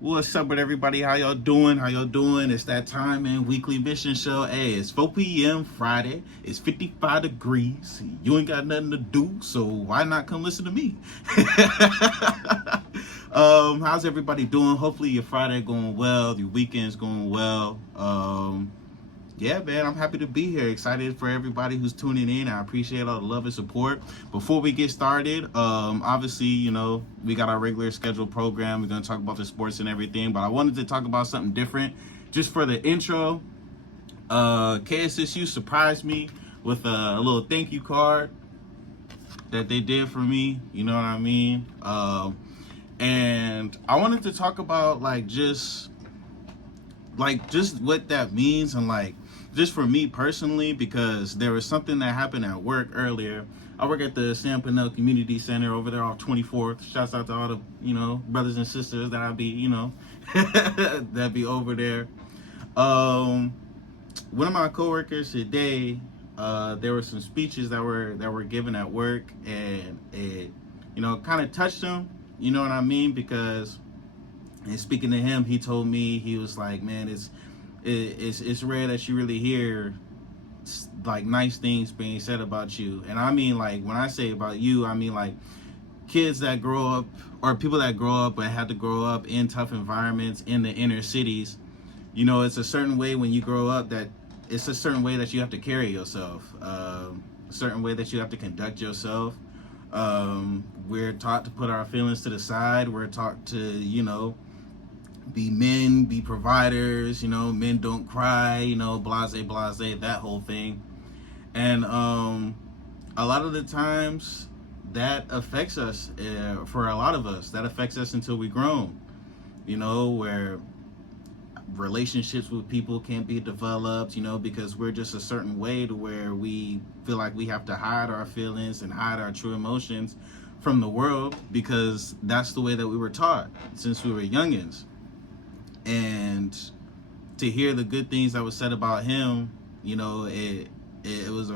What's up with everybody? How y'all doing? How y'all doing? It's that time, man. Weekly Mission Show. Hey, it's 4 p.m. Friday. It's 55 degrees. You ain't got nothing to do, so why not come listen to me? How's everybody doing? Hopefully your Friday going well. Your weekend's going well. Yeah, man, I'm happy to be here. Excited for everybody who's tuning in. I appreciate all the love and support. Before we get started, obviously, we got our regular scheduled program. We're going to talk about the sports and everything, but I wanted to talk about something different. Just for the intro, KSSU surprised me with a little thank you card that they did for me. You know what I mean? And I wanted to talk about just what that means and just for me personally, because there was something that happened at work earlier. I work at the San Pernell Community Center over there off 24th. Shouts out to all the, brothers and sisters that I be, that be over there. One of my coworkers today, there were some speeches that were given at work, and it, kind of touched him. You know what I mean? Because, and speaking to him, he told me, he was like, man, it's rare that you really hear nice things being said about you. And I mean, when I say about you, I mean kids that grow up, or people that grow up and have to grow up in tough environments in the inner cities. It's a certain way when you grow up, that it's a certain way that you have to carry yourself, a certain way that you have to conduct yourself. We're taught to put our feelings to the side. We're taught to, be men, be providers, men don't cry, blase, that whole thing. And a lot of the times that affects us, for a lot of us, that affects us until we grown, where relationships with people can't be developed, because we're just a certain way to where we feel like we have to hide our feelings and hide our true emotions from the world, because that's the way that we were taught since we were youngins. And to hear the good things that was said about him, it was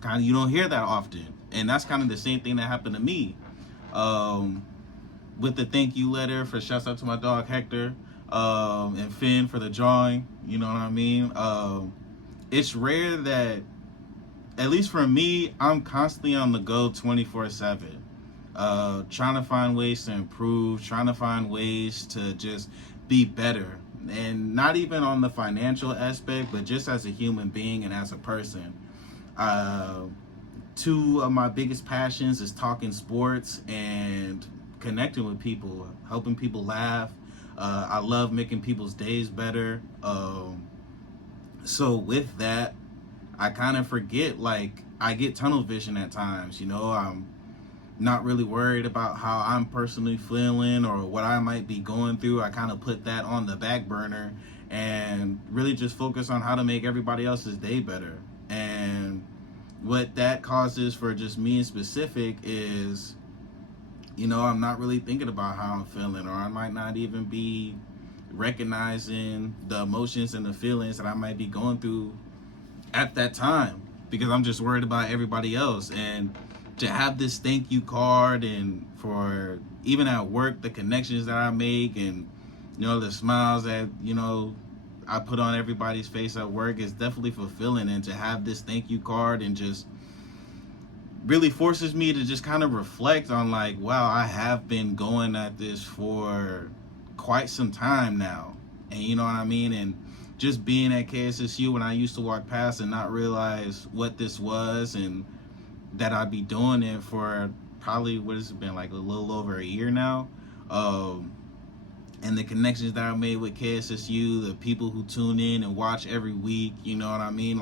kind of, you don't hear that often. And that's kind of the same thing that happened to me, with the thank you letter. For shouts out to my dog Hector, and Finn for the drawing. You know what I mean? It's rare that, at least for me, I'm constantly on the go 24/7, trying to find ways to improve, trying to find ways to just be better. And not even on the financial aspect, but just as a human being and as a person. Two of my biggest passions is talking sports and connecting with people, helping people laugh. I love making people's days better. So with that, I kind of forget, I get tunnel vision at times. I'm not really worried about how I'm personally feeling or what I might be going through. I kind of put that on the back burner and really just focus on how to make everybody else's day better. And what that causes for just me in specific is, I'm not really thinking about how I'm feeling, or I might not even be recognizing the emotions and the feelings that I might be going through at that time, because I'm just worried about everybody else. And to have this thank you card, and for even at work, the connections that I make, and the smiles that I put on everybody's face at work, is definitely fulfilling. And to have this thank you card, and just really forces me to just kind of reflect on wow, I have been going at this for quite some time now. And you know what I mean? And just being at KSSU, when I used to walk past and not realize what this was, and that I'd be doing it for probably, what has it been, a little over a year now. And the connections that I made with KSSU, the people who tune in and watch every week, you know what I mean?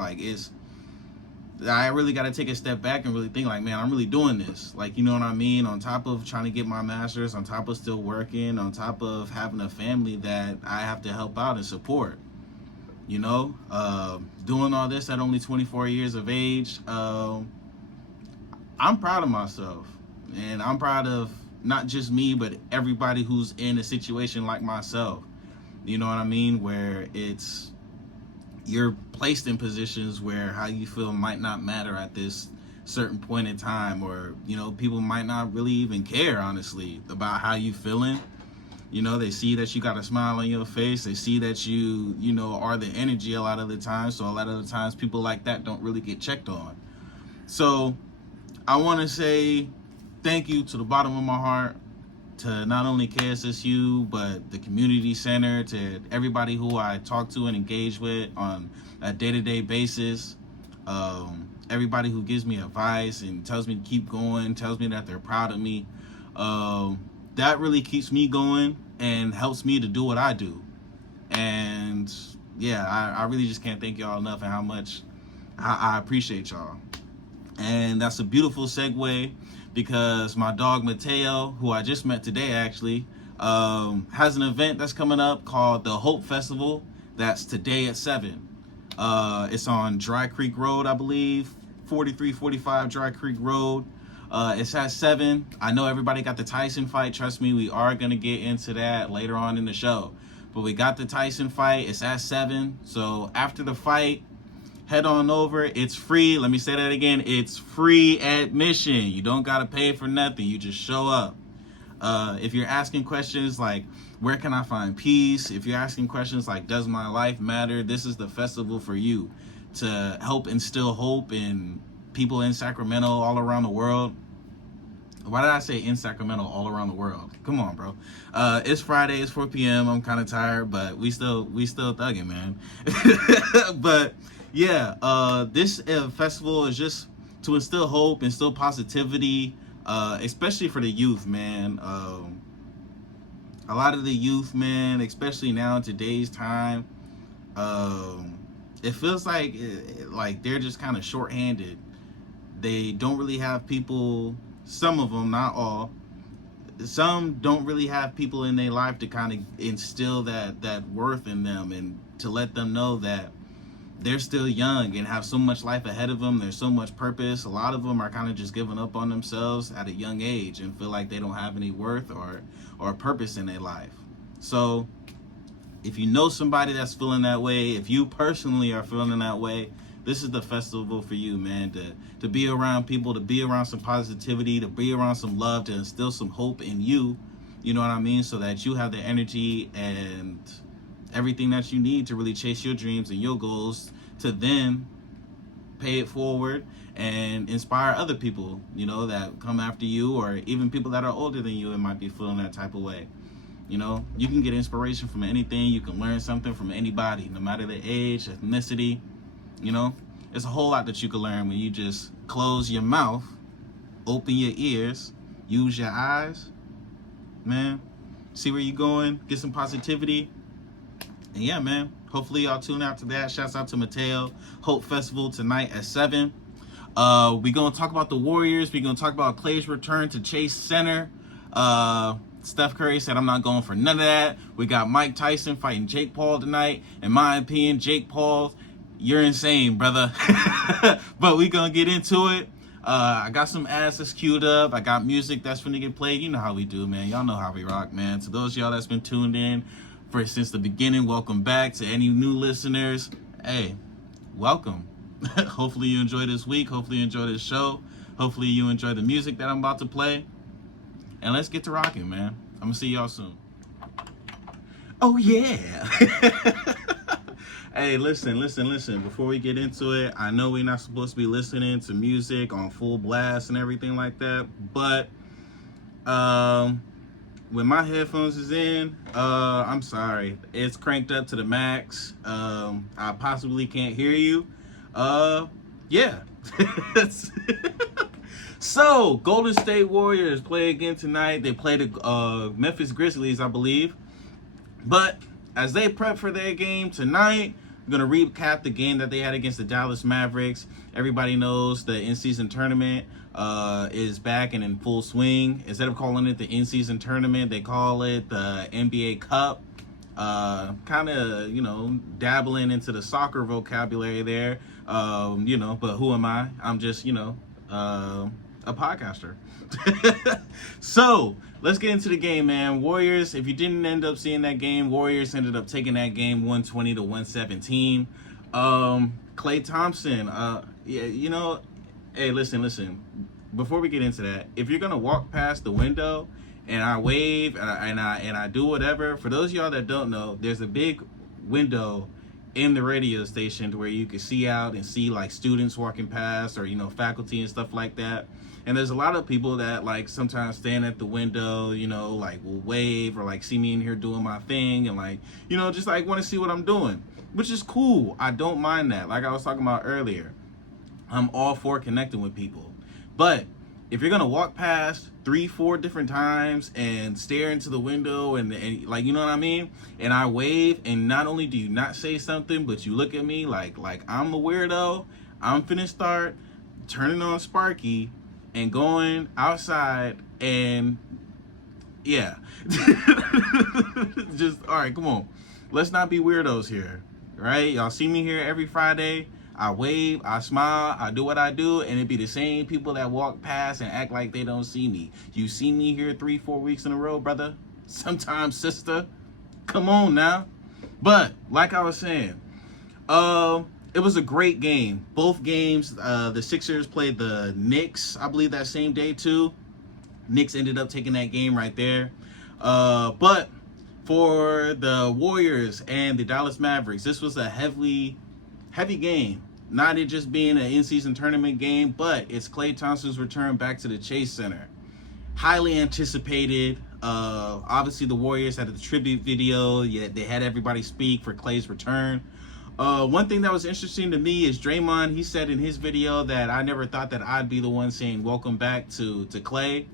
I really got to take a step back and really think man, I'm really doing this. You know what I mean? On top of trying to get my master's, on top of still working, on top of having a family that I have to help out and support. Doing all this at only 24 years of age, I'm proud of myself, and I'm proud of not just me, but everybody who's in a situation like myself. You know what I mean? Where you're placed in positions where how you feel might not matter at this certain point in time, or people might not really even care, honestly, about how you feeling. You know, they see that you got a smile on your face. They see that you know, are the energy a lot of the time. So a lot of the times people like that don't really get checked on. So I want to say thank you to the bottom of my heart to not only KSSU, but the community center, to everybody who I talk to and engage with on a day-to-day basis. Everybody who gives me advice and tells me to keep going, tells me that they're proud of me. That really keeps me going and helps me to do what I do. And yeah, I really just can't thank y'all enough and how much I appreciate y'all. And that's a beautiful segue, because my dog Mateo, who I just met today actually, has an event that's coming up called the Hope Festival. That's today at 7. It's on Dry Creek Road, I believe, 4345 Dry Creek Road. It's at 7. I know everybody got the Tyson fight. Trust me, we are going to get into that later on in the show. But we got the Tyson fight. It's at 7. So after the fight, head on over. It's free. Let me say that again. It's free admission. You don't got to pay for nothing. You just show up. If you're asking questions like, where can I find peace? If you're asking questions like, does my life matter? This is the festival for you, to help instill hope in people in Sacramento, all around the world. Why did I say in Sacramento, all around the world? Come on, bro. It's Friday, it's 4 p.m. I'm kind of tired, but we still thugging, man. But yeah, this festival is just to instill hope, instill positivity, especially for the youth, man. A lot of the youth, man, especially now in today's time, it feels like they're just kind of shorthanded. They don't really have people. Some of them, not all. Some don't really have people in their life to kind of instill that worth in them and to let them know that they're still young and have so much life ahead of them. There's so much purpose. A lot of them are kind of just giving up on themselves at a young age and feel like they don't have any worth or purpose in their life. So if you know somebody that's feeling that way, if you personally are feeling that way, this is the festival for you, man, to be around people, to be around some positivity, to be around some love, to instill some hope in you, you know what I mean, so that you have the energy and everything that you need to really chase your dreams and your goals, to then pay it forward and inspire other people, you know, that come after you, or even people that are older than you and might be feeling that type of way. You know, you can get inspiration from anything. You can learn something from anybody, no matter the age, ethnicity. You know, it's a whole lot that you can learn when you just close your mouth, open your ears, use your eyes, man, see where you're going, get some positivity. And yeah, man, hopefully y'all tune out to that. Shouts out to Mateo. Hope Festival tonight at 7. We're going to talk about the Warriors. We're going to talk about Clay's return to Chase Center. Steph Curry said, I'm not going for none of that. We got Mike Tyson fighting Jake Paul tonight. In my opinion, Jake Paul, you're insane, brother. But we gonna get into it. I got some ads that's queued up. I got music that's gonna get played. You know how we do, man. Y'all know how we rock, man. To those of y'all that's been tuned in since the beginning, welcome back. To any new listeners, hey, welcome. Hopefully you enjoy this week. Hopefully you enjoy this show. Hopefully you enjoy the music that I'm about to play. And let's get to rocking, man. I'm gonna see y'all soon. Oh yeah. Hey, listen. Before we get into it, I know we're not supposed to be listening to music on full blast and everything like that, but when my headphones is in, I'm sorry. It's cranked up to the max. I possibly can't hear you. Yeah. So, Golden State Warriors play again tonight. They play the Memphis Grizzlies, I believe. But as they prep for their game tonight, I'm going to recap the game that they had against the Dallas Mavericks. Everybody knows the in-season tournament is back and in full swing. Instead of calling it the in-season tournament, they call it the NBA Cup. Kind of, you know, dabbling into the soccer vocabulary there. You know, but who am I? I'm just, you know, a podcaster. So let's get into the game, man. Warriors, if you didn't end up seeing that game, Warriors ended up taking that game 120 to 117. Klay Thompson, yeah, you know, hey, listen, before we get into that, if you're gonna walk past the window and I wave and I do whatever. For those of y'all that don't know, there's a big window in the radio station to where you can see out and see like students walking past, or faculty and stuff like that. And there's a lot of people that like sometimes stand at the window, like will wave or like see me in here doing my thing, and like just like want to see what I'm doing, which is cool. I don't mind that. Like I was talking about earlier, I'm all for connecting with people. But if you're gonna walk past 3-4 different times and stare into the window and like, you know what I mean, and I wave, and not only do you not say something, but you look at me like I'm a weirdo, I'm finna start turning on Sparky and going outside, and yeah. Just all right, come on, let's not be weirdos here, right? Y'all see me here every Friday. I wave, I smile, I do what I do, and it be the same people that walk past and act like they don't see me. You see me here 3-4 weeks in a row, brother? Sometimes, sister. Come on now. But like I was saying, it was a great game. Both games, the Sixers played the Knicks, I believe, that same day too. Knicks ended up taking that game right there. But for the Warriors and the Dallas Mavericks, this was a heavy game. Not it just being an in-season tournament game, but it's Klay Thompson's return back to the Chase Center. Highly anticipated. Obviously, the Warriors had a tribute video. Yeah, they had everybody speak for Klay's return. One thing that was interesting to me is Draymond. He said in his video that I never thought that I'd be the one saying welcome back to Klay.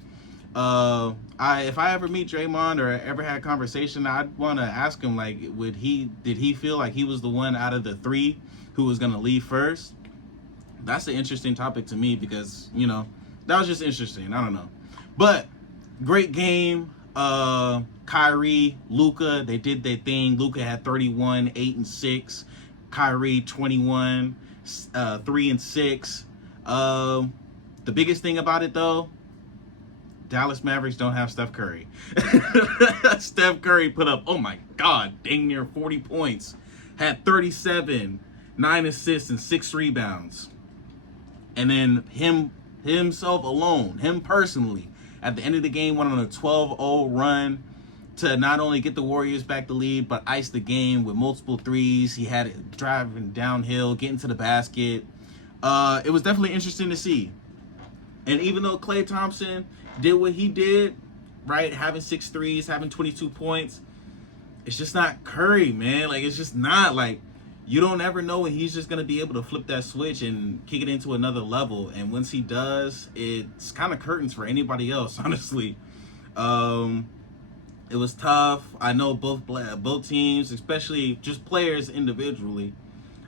If I ever meet Draymond or ever had a conversation, I'd want to ask him, like, did he feel like he was the one out of the three who was going to leave first? That's an interesting topic to me, because that was just interesting. I don't know, but great game. Kyrie, Luka, they did their thing. Luka had 31, 8 and 6. Kyrie 21, 3 and 6. The biggest thing about it though, Dallas Mavericks don't have Steph Curry. Steph Curry put up, oh my God, dang near 40 points. Had 37, 9 assists, and 6 rebounds. And then himself alone, him personally, at the end of the game, went on a 12-0 run to not only get the Warriors back the lead, but ice the game with multiple threes. He had it driving downhill, getting to the basket. It was definitely interesting to see. And even though Klay Thompson did what he did, right, having 6 threes, having 22 points, it's just not Curry, man. Like, it's just not. Like, you don't ever know when he's just going to be able to flip that switch and kick it into another level. And once he does, it's kind of curtains for anybody else, honestly. It was tough. I know both teams, especially just players individually,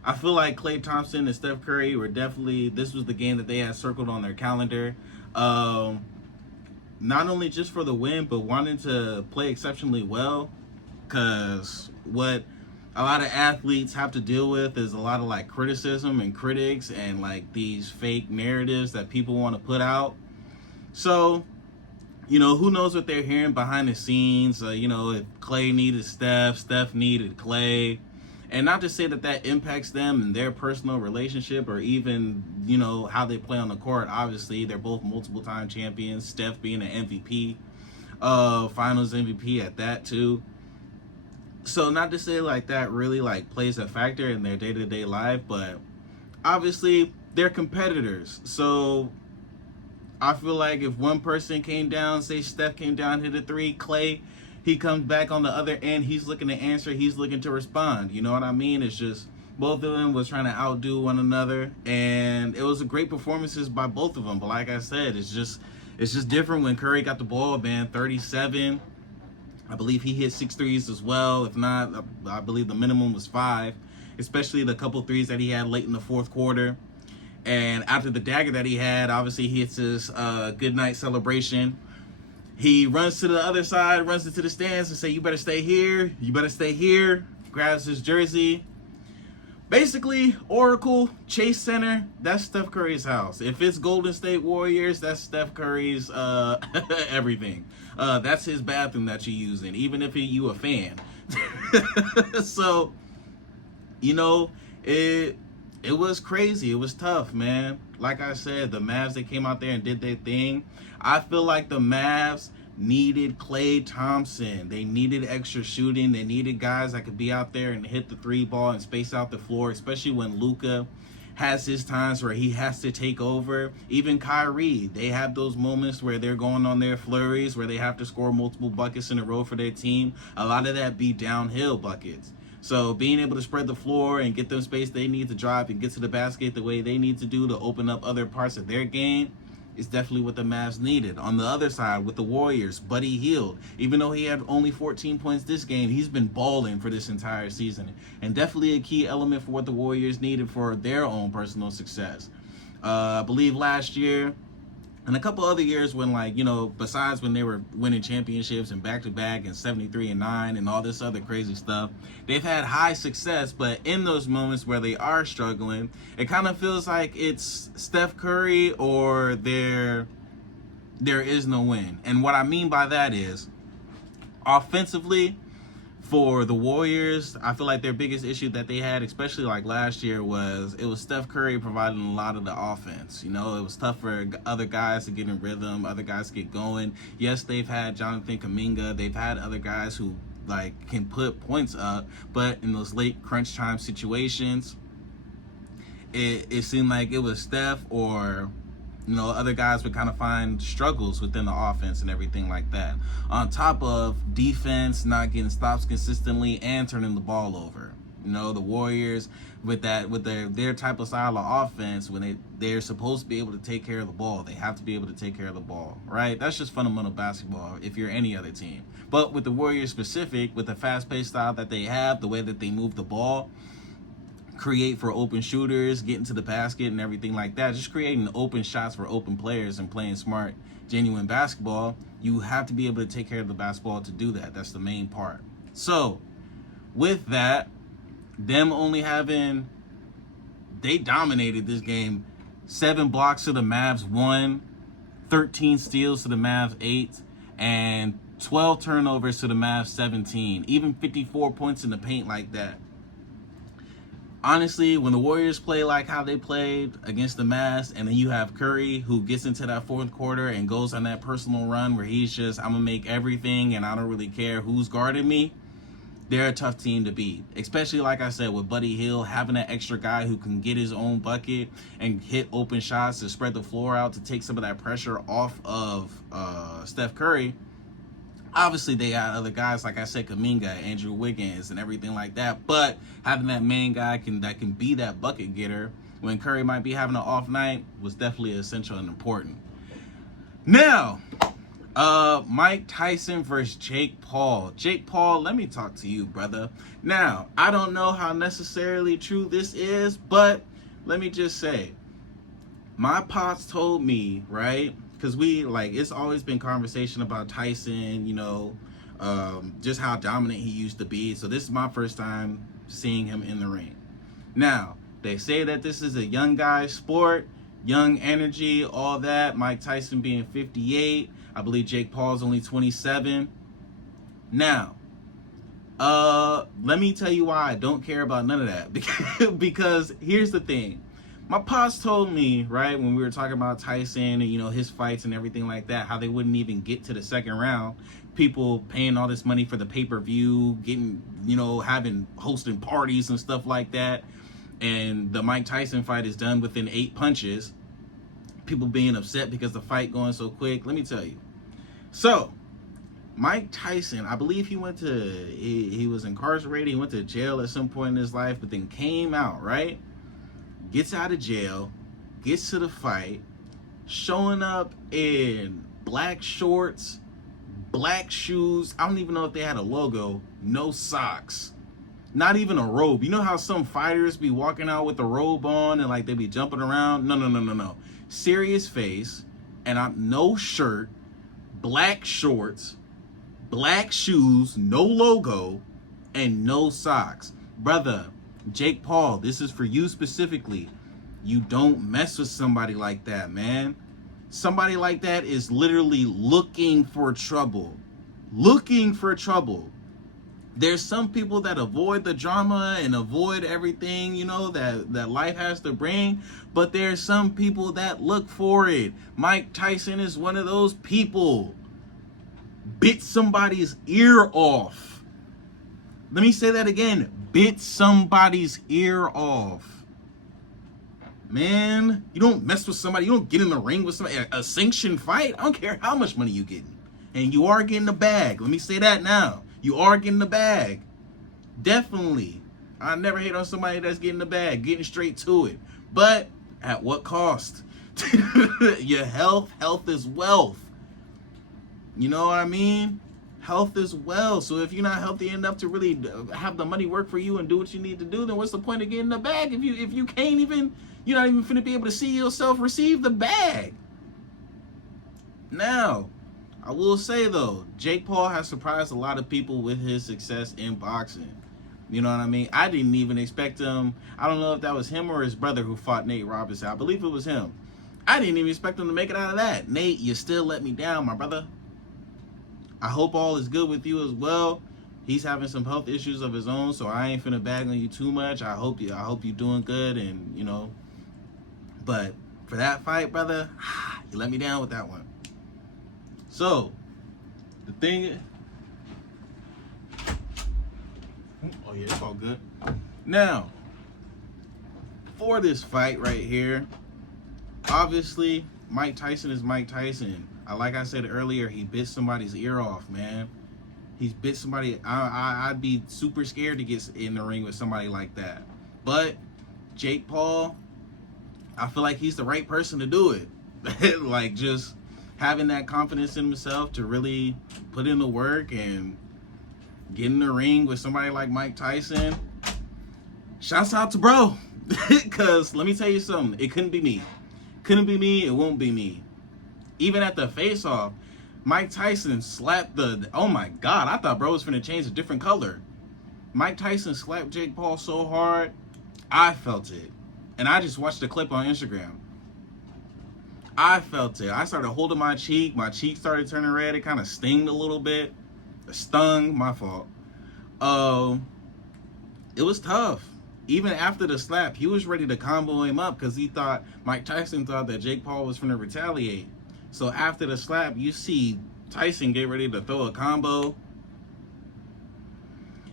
I feel like Klay Thompson and Steph Curry were definitely, this was the game that they had circled on their calendar. Not only just for the win, but wanting to play exceptionally well. Because what a lot of athletes have to deal with is a lot of like criticism and critics and like these fake narratives that people want to put out. So, who knows what they're hearing behind the scenes. If Klay needed Steph, Steph needed Klay. And not to say that impacts them and their personal relationship, or even, how they play on the court. Obviously, they're both multiple-time champions. Steph being an MVP, Finals MVP at that too. So not to say like that really like plays a factor in their day-to-day life, but obviously they're competitors. So I feel like if one person came down, say Steph came down, hit a 3, Klay, he comes back on the other end, he's looking to answer, he's looking to respond. You know what I mean? It's just both of them was trying to outdo one another, and it was a great performances by both of them. But like I said, it's just different when Curry got the ball, man. 37. I believe he hit 6 threes as well. If not, I believe the minimum was 5, especially the couple threes that he had late in the fourth quarter. And after the dagger that he had, obviously he hits his good night celebration. He runs to the other side, runs into the stands and say, you better stay here, you better stay here. Grabs his jersey. Basically, Oracle, Chase Center, that's Steph Curry's house. If it's Golden State Warriors, that's Steph Curry's everything. That's his bathroom that you're using, even if you a fan. So, it was crazy. It was tough, man. Like I said, the Mavs, they came out there and did their thing. I feel like the Mavs needed Klay Thompson. They needed extra shooting. They needed guys that could be out there and hit the three ball and space out the floor, especially when Luka has his times where he has to take over. Even Kyrie, they have those moments where they're going on their flurries, where they have to score multiple buckets in a row for their team. A lot of that be downhill buckets. So being able to spread the floor and get them space they need to drive and get to the basket the way they need to do to open up other parts of their game is definitely what the Mavs needed. On the other side, with the Warriors, Buddy Hield, even though he had only 14 points this game, he's been balling for this entire season, and definitely a key element for what the Warriors needed for their own personal success. I believe last year, and a couple other years when, like, you know, besides when they were winning championships and back-to-back and 73-9 and all this other crazy stuff, they've had high success, but in those moments where they are struggling, it kind of feels like it's Steph Curry or there is no win. And what I mean by that is, offensively, for the Warriors, I feel like their biggest issue that they had, especially like last year, was it was Steph Curry providing a lot of the offense. You know, it was tough for other guys to get in rhythm, other guys to get going. Yes, they've had Jonathan Kuminga. They've had other guys who like can put points up, but in those late crunch time situations, it seemed like it was Steph or, you know, other guys would kind of find struggles within the offense and everything like that. On top of defense not getting stops consistently and turning the ball over. You know, the Warriors with their type of style of offense, when they're supposed to be able to take care of the ball, they have to be able to take care of the ball, right? That's just fundamental basketball if you're any other team. But with the Warriors specific, with the fast-paced style that they have, the way that they move the ball, create for open shooters, getting to the basket and everything like that, just creating open shots for open players and playing smart, genuine basketball, you have to be able to take care of the basketball to do that. That's the main part. So with that, them only having, they dominated this game. 7 blocks to the Mavs 1, 13 steals to the Mavs 8, and 12 turnovers to the Mavs 17. Even 54 points in the paint like that. Honestly, when the Warriors play like how they played against the Mavs, and then you have Curry who gets into that fourth quarter and goes on that personal run where he's just, I'm going to make everything and I don't really care who's guarding me, they're a tough team to beat. Especially, like I said, with Buddy Hield, having an extra guy who can get his own bucket and hit open shots to spread the floor out to take some of that pressure off of Steph Curry. Obviously, they had other guys, like I said, Kuminga, Andrew Wiggins, and everything like that. But having that main guy that can be that bucket getter when Curry might be having an off night was definitely essential and important. Now, Mike Tyson versus Jake Paul. Jake Paul, let me talk to you, brother. Now, I don't know how necessarily true this is, but let me just say, my pops told me, right? Because it's always been conversation about Tyson, you know, just how dominant he used to be. So this is my first time seeing him in the ring. Now, they say that this is a young guy's sport, young energy, all that. Mike Tyson being 58. I believe Jake Paul's only 27. Now, let me tell you why I don't care about none of that. Because here's the thing. My pops told me, right, when we were talking about Tyson and, you know, his fights and everything like that, how they wouldn't even get to the second round. People paying all this money for the pay-per-view, getting, you know, hosting parties and stuff like that. And the Mike Tyson fight is done within 8 punches. People being upset because the fight going so quick. Let me tell you. So, Mike Tyson, I believe he was incarcerated. He went to jail at some point in his life, but then came out, right? Gets out of jail, gets to the fight, showing up in black shorts, black shoes. I don't even know if they had a logo, no socks, not even a robe. You know how some fighters be walking out with a robe on and like they be jumping around? No. Serious face, and no shirt, black shorts, black shoes, no logo, and no socks. Brother, Jake Paul, this is for you specifically. You don't mess with somebody like that, man. Somebody like that is literally looking for trouble. Looking for trouble. There's some people that avoid the drama and avoid everything, you know, that life has to bring. But there's some people that look for it. Mike Tyson is one of those people. bit somebody's ear off. Let me say that again. Bit somebody's ear off. Man, you don't mess with somebody. You don't get in the ring with somebody. A sanctioned fight. I don't care how much money you getting. And you are getting the bag. Let me say that now. You are getting the bag. Definitely. I never hate on somebody that's getting the bag, getting straight to it. But at what cost? Your health. Health is wealth. You know what I mean? Health is wealth. So if you're not healthy enough to really have the money work for you and do what you need to do, then what's the point of getting the bag if you can't even, you're not even finna be able to see yourself receive the bag? Now, I will say though, Jake Paul has surprised a lot of people with his success in boxing. You know what I mean? I didn't even expect him. I don't know if that was him or his brother who fought Nate Robinson. I believe it was him. I didn't even expect him to make it out of that. Nate, you still let me down, my brother. I hope all is good with you as well. He's having some health issues of his own, so I ain't finna bag on you too much. I hope you're doing good, and you know. But for that fight, brother, you let me down with that one. So the thing. Oh yeah, it's all good. Now, for this fight right here, obviously Mike Tyson is Mike Tyson. Like I said earlier, he bit somebody's ear off, man. He's bit somebody. I'd be super scared to get in the ring with somebody like that. But Jake Paul, I feel like he's the right person to do it. Like, just having that confidence in himself to really put in the work and get in the ring with somebody like Mike Tyson. Shouts out to bro. Because let me tell you something. It couldn't be me. Couldn't be me. It won't be me. Even at the face-off, Mike Tyson slapped oh my God, I thought bro was finna change a different color. Mike Tyson slapped Jake Paul so hard, I felt it. And I just watched the clip on Instagram. I felt it. I started holding my cheek. My cheek started turning red. It kind of stinged a little bit. It stung, my fault. It was tough. Even after the slap, he was ready to combo him up because Mike Tyson thought that Jake Paul was finna retaliate. So after the slap, you see Tyson get ready to throw a combo.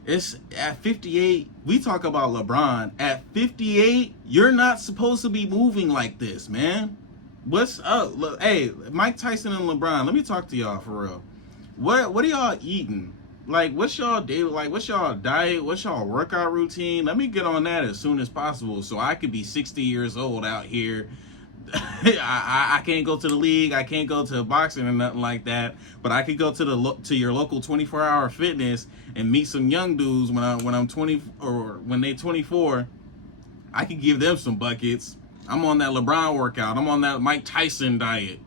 It's at 58. We talk about LeBron. At 58, you're not supposed to be moving like this, man. What's up? Look, hey, Mike Tyson and LeBron, let me talk to y'all for real. What are y'all eating? Like, what's y'all daily? Like, what's y'all diet? What's y'all workout routine? Let me get on that as soon as possible so I could be 60 years old out here. I can't go to the league. I can't go to boxing or nothing like that. But I could go to your local 24-hour fitness and meet some young dudes when I'm 20 or when they 24. I could give them some buckets. I'm on that LeBron workout. I'm on that Mike Tyson diet,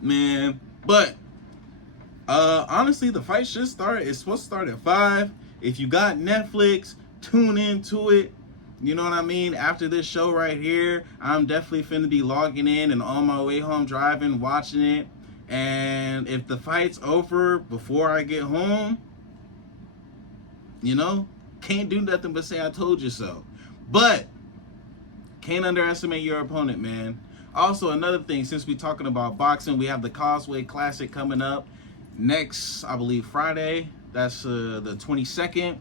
man. But honestly, the fight should start. It's supposed to start at 5. If you got Netflix, tune into it. You know what I mean? After this show right here, I'm definitely finna be logging in and on my way home driving, watching it. And if the fight's over before I get home, you know, can't do nothing but say I told you so. But can't underestimate your opponent, man. Also, another thing, since we're talking about boxing, we have the Causeway Classic coming up next, I believe, Friday. That's the 22nd.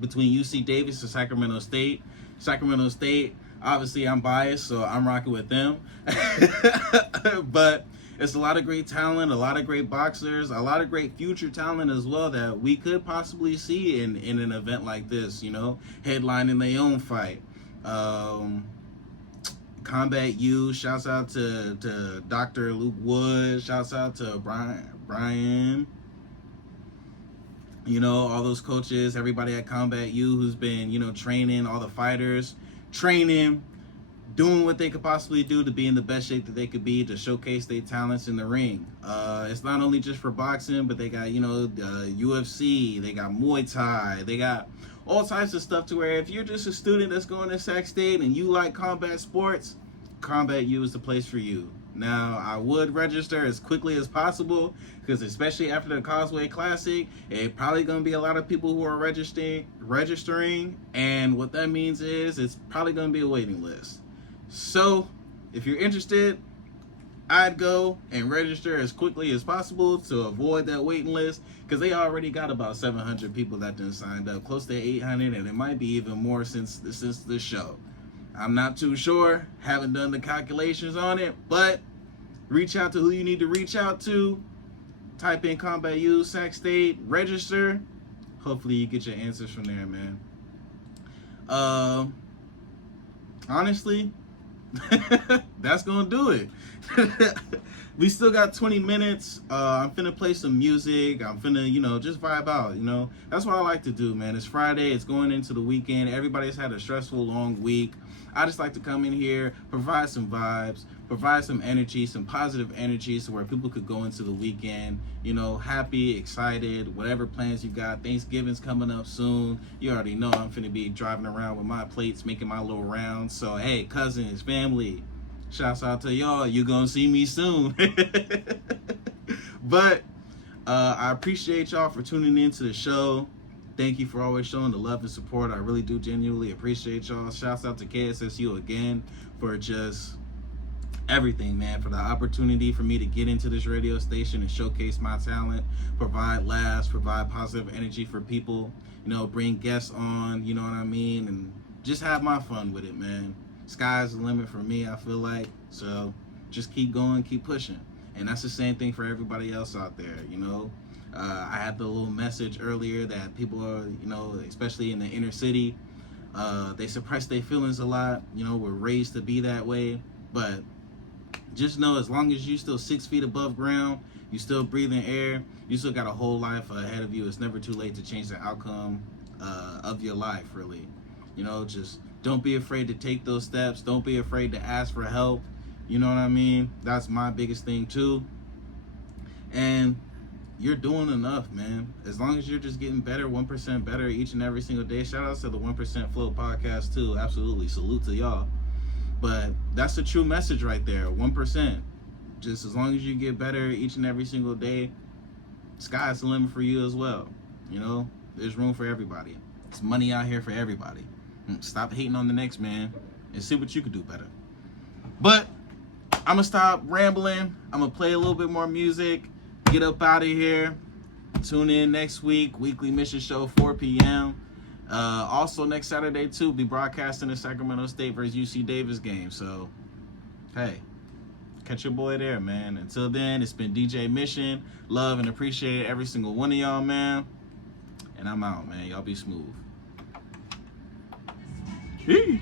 Between UC Davis and Sacramento State. Sacramento State, obviously I'm biased, so I'm rocking with them. But it's a lot of great talent, a lot of great boxers, a lot of great future talent as well that we could possibly see in an event like this, you know, headlining their own fight. Combat U, shouts out to Dr. Luke Wood, shouts out to Brian. You know, all those coaches, everybody at Combat U who's been, you know, training, all the fighters, training, doing what they could possibly do to be in the best shape that they could be to showcase their talents in the ring. It's not only just for boxing, but they got, you know, UFC, they got Muay Thai, they got all types of stuff to where if you're just a student that's going to Sac State and you like combat sports, Combat U is the place for you. Now, I would register as quickly as possible because especially after the Causeway Classic, it probably going to be a lot of people who are registering, and what that means is it's probably going to be a waiting list. So, if you're interested, I'd go and register as quickly as possible to avoid that waiting list, because they already got about 700 people that done signed up, close to 800, and it might be even more since the show. I'm not too sure, haven't done the calculations on it, but reach out to who you need to reach out to. Type in Combat U, Sac State, register. Hopefully you get your answers from there, man. Honestly, that's gonna do it. We still got 20 minutes. I'm finna play some music. I'm finna, just vibe out, That's what I like to do, man. It's Friday. It's going into the weekend. Everybody's had a stressful, long week. I just like to come in here, provide some vibes, provide some energy, some positive energy, so where people could go into the weekend, happy, excited, whatever plans you got. Thanksgiving's coming up soon. You already know I'm finna be driving around with my plates, making my little rounds. So, hey, cousins, family, shouts out to y'all. You're gonna see me soon. But I appreciate y'all for tuning into the show. Thank you for always showing the love and support. I really do genuinely appreciate y'all. Shouts out to KSSU again for just everything, man, for the opportunity for me to get into this radio station and showcase my talent, provide laughs, provide positive energy for people, bring guests on, you know what I mean, and just have my fun with it, man. Sky's the limit for me, I feel like. So just keep going, keep pushing. And that's the same thing for everybody else out there, I had the little message earlier that people are, especially in the inner city, they suppress their feelings a lot. We're raised to be that way. But just know, as long as you still 6 feet above ground, you still breathing air, you still got a whole life ahead of you. It's never too late to change the outcome of your life, really. Just don't be afraid to take those steps. Don't be afraid to ask for help. You know what I mean? That's my biggest thing too. And you're doing enough, man. As long as you're just getting better, 1% better each and every single day. Shout out to the 1% Flow podcast too. Absolutely. Salute to y'all. But that's the true message right there. 1%. Just as long as you get better each and every single day, sky's the limit for you as well. There's room for everybody. There's money out here for everybody. Stop hating on the next man and see what you could do better. But I'm gonna stop rambling. I'm gonna play a little bit more music, get up out of here. Tune in next week, Weekly Mission Show, 4 p.m. Also next Saturday too, be broadcasting the Sacramento State versus UC Davis game. So, hey, catch your boy there, man. Until then, it's been DJ Mission. Love and appreciate every single one of y'all, man. And I'm out, man. Y'all be smooth. Peace.